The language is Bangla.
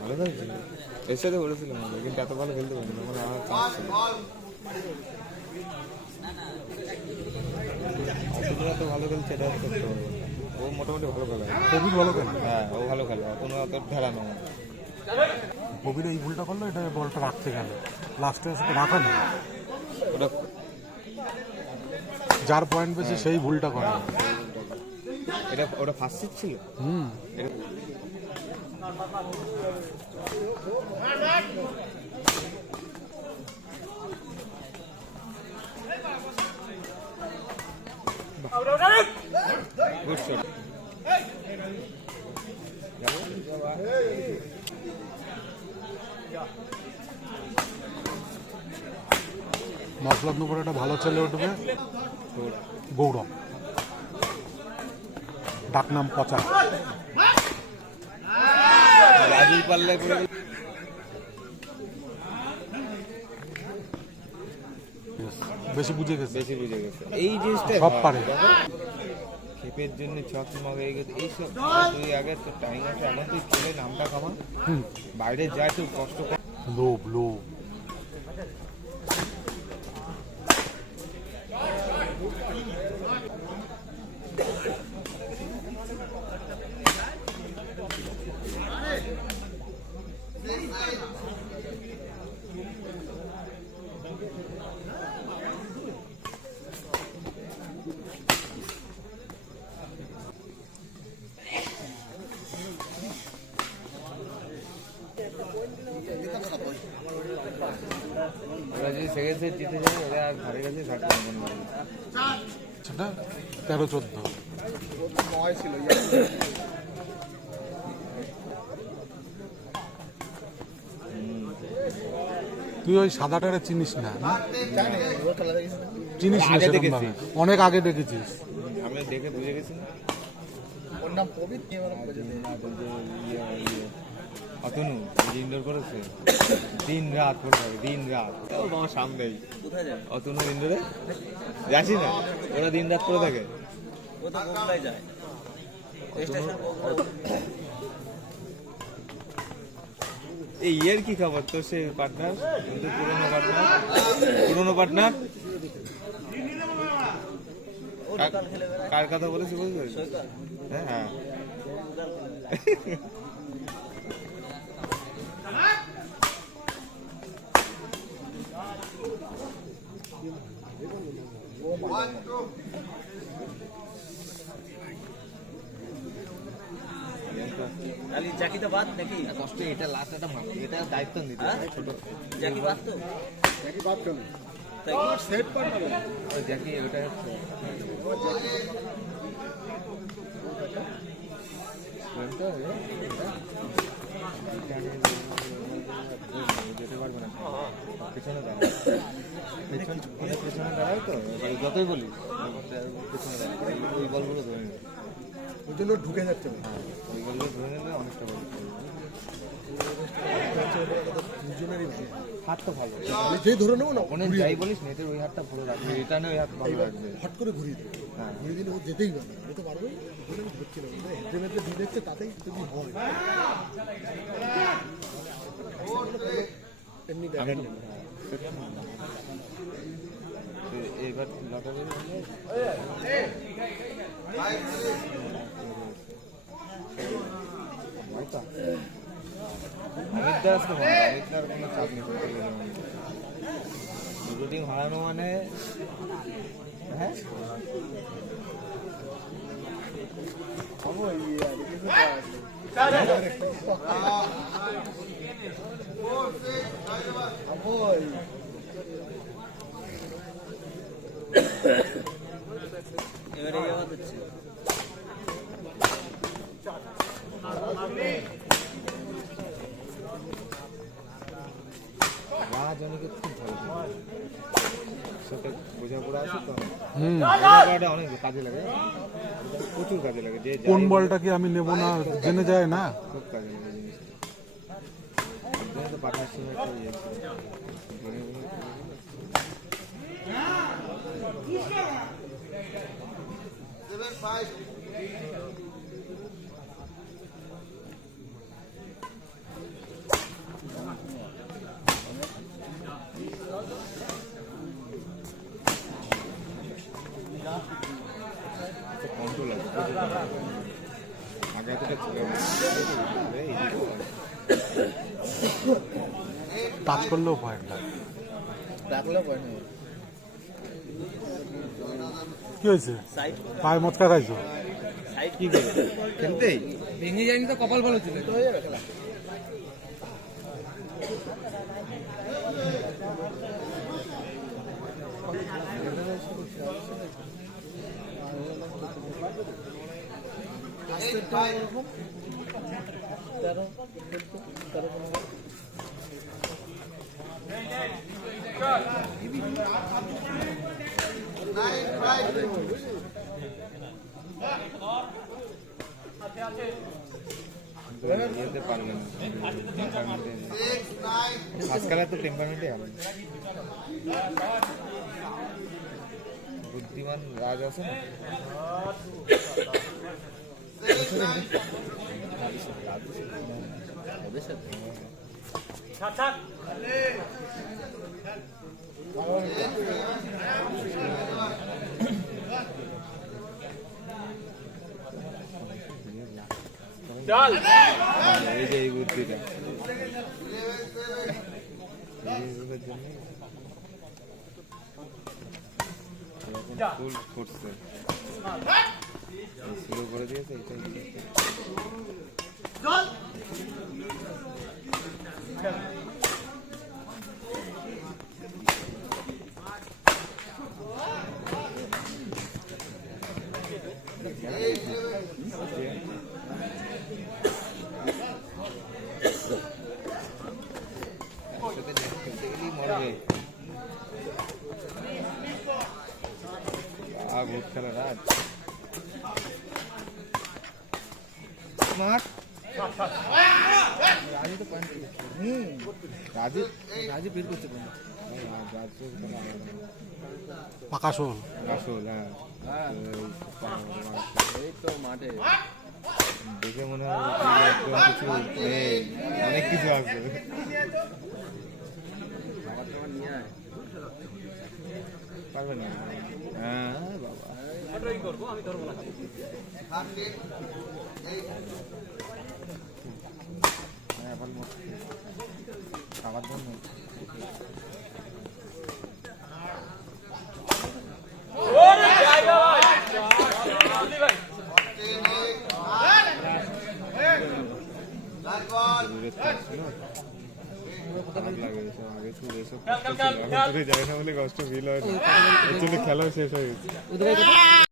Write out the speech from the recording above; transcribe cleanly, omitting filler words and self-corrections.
ভালো খেলছিল, এর সাথে বলেছিলাম কিন্তু এত ভালো খেলতে পারিনি, মানে আমার চাপ ছিল। অতটা তো ভালো খেলছে, এটা করতে হবে। ও মোটামুটি ভালো খেলে, খুবই ভালো খেলে। হ্যাঁ ও ভালো খেলে, কোনো অত ঢেলানো। কবির এই ভুলটা করলো, এটা বলটা রাখতে গেল, লাস্টে সাথে রাখা না, ওটা যার পয়েন্ট পেয়েছে সেই ভুলটা করে। এটা ওটা ফার্স্ট সিট ছিল। Good shot. মতলবনগরে একটা ভালো ছেলে উঠবে, গৌরব, ডাকনাম পচা। রাজুই পারলে বেশি বুঝে গেছে, এই জিনিসটা সব পারে। খেপের জন্য ছক মগে গেছে এইসব। তুই আগে তো টাইম আছে, এখন তুই খেলে নামটা কামা, বাইরে যায় তুই কষ্ট কর। লোভ লোভ ওরা যদি সেকেন্ড সেট জিতে যাবে, ওরা আর ঘরে কাছে থাকবে না মনে করি। সেটা 13-14 ছিল। তুই ওই সাদাটারে চিনিস না? চিনিস না আগে সেরকম দেখেছি। ভাবে, অনেক আগে দেখেছিস। আমি দেখে বুঝে গেছি না। ওর নাম পবিত্র, অতনু ইনডোর করেছে, দিন রাত করে থাকে, দিন রাত। আমার সামনেই অতনু ইনডোরে যাচ্ছি না, ওরা দিন রাত করে থাকে। এই ইয়ের কি খবর তোর? সে পার্টনার কিন্তু পুরোনো পার্টনার কার কথা বলেছি বুঝতে পেরেছিস? হ্যাঁ জাকি তো বাদ নাকি? কষ্ট, এটা লাস্ট একটা মার, এটা দায়িত্ব নিতে ছোট। জাকি বাদ তো? জাকি বাদ কেন? তাই সেট পাঠাবে। জাকি ওটা হচ্ছে যেতে পারবে না, পেছনে দাঁড়ায়, পেছনে দাঁড়ায় তো যতই বলি পেছনে দাঁড়ায়, ওই বলগুলো ধরে নেবে, ওই জন্য ঢুকে যাচ্ছে না। ওই বলগুলো ধরে নিলে অনেকটা বল। দুজনেরই ভালো, হাত তো ভালো, আমি যেই ধরে নেবো না ওখানে যাই বলিস নেটের ওই হাতটা ভালো রাখবে, এটা ওই হাত ভালো রাখবে। হট করে ঘুরিয়ে দেবে, হ্যাঁ ঘুরিয়ে দিলে ও যেতেই পারবে, ও তো পারবে। ওখানে আমি ধরছিলাম, হেঁটে মেটে দিয়ে দেখছে, তাতেই যদি হয় এমনি আমি দেখেন। এবার লাগাবে অমিতদা আসতে পারে, অমিতদার কোনো চাপ নেই। দুটো টিম হারানো মানে হ্যাঁ এবারে ইয়ে হচ্ছে রাজনীকে খুব ভালো সাথে বোঝাপড়া আছে তো, অনেক কাজে লাগে, প্রচুর কাজে লাগে। যে কোন বলটাকে আমি নেব না জেনে যায় না, খুব কাজে লাগে জিনিসটা। তো পাঠার সময় একটা ইয়ে ছিল, কন্ট্রোল আছে আগে এতটা ছিল না। এই দিকে হয়। টাচ করলেও পয়েন্ট না। ডাকলেও পয়েন্ট নেই। কি হয়েছে? সাইড পায়ে মচকা খাইছো? সাইড কি করে খেলতেই ভেঙে যায়নি তো কপাল ভালো ছিল। তো হয়ে যাবে খেলা। যেতে পারবে না আজকাল তো টেম্পারমেন্টে হবে বুদ্ধিমান রাজ আছে না ওদের সাথে এই যে এই বুদ্ধিটা এইগুলোর জন্যই ফুল করছে শুরু করে দিয়েছে এটাই খেলতে গেলেই মরবে ভোট খেলা রাজ রাজু তো পয়েন্ট রাজু রাজু বের করতে পারে রাজু পাকা শোল। আসল হ্যাঁ এই তো মাঠে দেখে মনে হয় একদম কিছু নেই অনেক কিছু আছে খাবার টাবার নিয়ে আয়। পারবে না হ্যাঁ বাবা হ্যাঁ এখন খাবার জন্য খারাপ লাগে এসব আগে ছিল এসব কষ্ট ছিল এখন তোকে যায় না বলে কষ্ট ফিল হয় না অ্যাকচুয়ালি খেলাও শেষ হয়ে গেছে